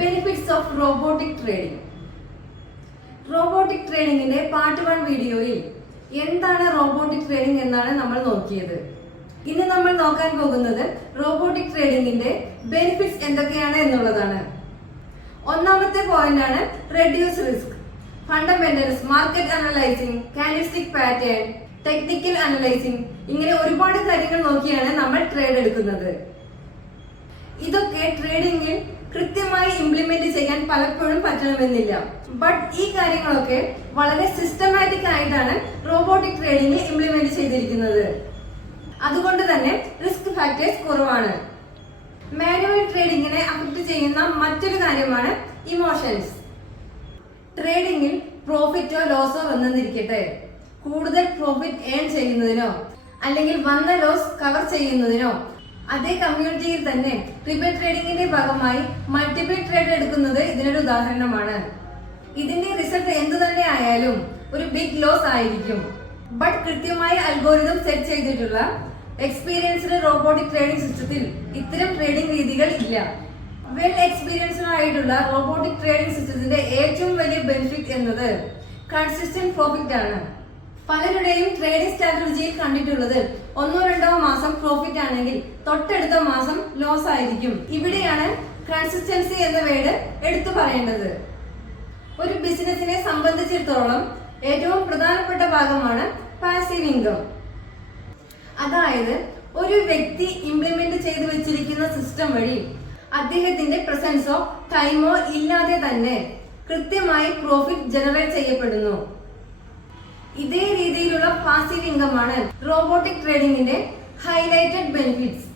Benefits of robotic trading robotic ട്രെയിനിങ്ങിന്റെ part one വീഡിയോയിൽ എന്താണ് robotic trading എന്നാണ് നമ്മൾ നോക്കിയത്. ഇന്ന് നമ്മൾ നോക്കാൻ പോകുന്നത് റോബോട്ടിക് ട്രേഡിംഗിന്റെ ബെനിഫിറ്റ്സ് എന്തൊക്കെയാണ് എന്നുള്ളതാണ്. ഒന്നാമത്തെ പോയിന്റ് ആണ് reduce risk fundamentals market analysing candlestick pattern technical analysing ഇങ്ങനെ ഒരുപാട് കാര്യങ്ങൾ നോക്കിയാണ് നമ്മൾ ട്രേഡ് എടുക്കുന്നത്. ഇതൊക്കെ ഇംപ്ലിമെന്റ് ചെയ്യാൻ പലപ്പോഴും പറ്റണമെന്നില്ല. ബട്ട് ഈ കാര്യങ്ങളൊക്കെ വളരെ സിസ്റ്റമാറ്റിക് ആയിട്ടാണ് റോബോട്ടിക് ട്രേഡിംഗിൽ ഇംപ്ലിമെന്റ് ചെയ്തിരിക്കുന്നത്. അതുകൊണ്ട് തന്നെ റിസ്ക് ഫാക്ടേഴ്സ് കുറവാണ്. മാനുവൽ ട്രേഡിങ്ങിനെ അഫക്ട് ചെയ്യുന്ന മറ്റൊരു കാര്യമാണ് ഇമോഷൻസ് ട്രേഡിംഗിൽ പ്രോഫിറ്റോ ലോസോ വന്നെന്നിരിക്കട്ടെ. കൂടുതൽ പ്രോഫിറ്റ് ഏൺ ചെയ്യുന്നതിനോ അല്ലെങ്കിൽ വന്ന ലോസ് കവർ ചെയ്യുന്നതിനോ അതേ കമ്മ്യൂണിറ്റിയിൽ തന്നെ ട്രിപ്പിൾ ട്രേഡിംഗിന്റെ ഭാഗമായി മൾട്ടിപ്പിൾ ട്രേഡ് എടുക്കുന്നത് ഇതിനൊരു ഉദാഹരണമാണ്. ഇതിന്റെ റിസൾട്ട് എന്തു തന്നെ ആയാലും ഒരു ബിഗ് ലോസ് ആയിരിക്കും. ബട്ട് കൃത്യമായ അൽഗോരിതം സെറ്റ് ചെയ്തിട്ടുള്ള എക്സ്പീരിയൻസ്ഡ് റോബോട്ടിക് ട്രേഡിംഗ് സിസ്റ്റത്തിൽ ഇത്തരം ട്രേഡിംഗ് രീതികൾ ഇല്ല. വെൽ എക്സ്പീരിയൻസ്ഡ് ആയിട്ടുള്ള റോബോട്ടിക് ട്രേഡിംഗ് സിസ്റ്റത്തിന്റെ ഏറ്റവും വലിയ ബെനിഫിറ്റ് എന്നത് കൺസിസ്റ്റന്റ് പ്രോഫിറ്റ് ആണ്. പലരുടെയും ട്രേഡിംഗ് സ്ട്രാറ്റജിയിൽ കണ്ടിട്ടുള്ളത് ഒന്നോ രണ്ടോ മാസം പ്രോഫിറ്റ് ആണെങ്കിൽ തൊട്ടടുത്ത മാസം ലോസ് ആയിരിക്കും. ഇവിടെയാണ് കൺസിസ്റ്റൻസി എന്ന വേർഡ് എടുത്തു പറയേണ്ടത്. ഒരു ബിസിനസിനെ സംബന്ധിച്ചിടത്തോളം ഏറ്റവും പ്രധാനപ്പെട്ട ഭാഗമാണ് പാസീവ് ഇൻകം അതായത് ഒരു വ്യക്തി ഇംപ്ലിമെന്റ് ചെയ്തു വെച്ചിരിക്കുന്ന സിസ്റ്റം വഴി അദ്ദേഹത്തിന്റെ പ്രസൻസോ ടൈമോ ഇല്ലാതെ തന്നെ കൃത്യമായി പ്രോഫിറ്റ് ജനറേറ്റ് ചെയ്യപ്പെടുന്നു. ഇതേ രീതിയിലുള്ള പാസീവ് ഇൻകം ആണ് റോബോട്ടിക് ട്രേഡിംഗിന്റെ ഹൈലൈറ്റഡ് ബെനിഫിറ്റ്സ്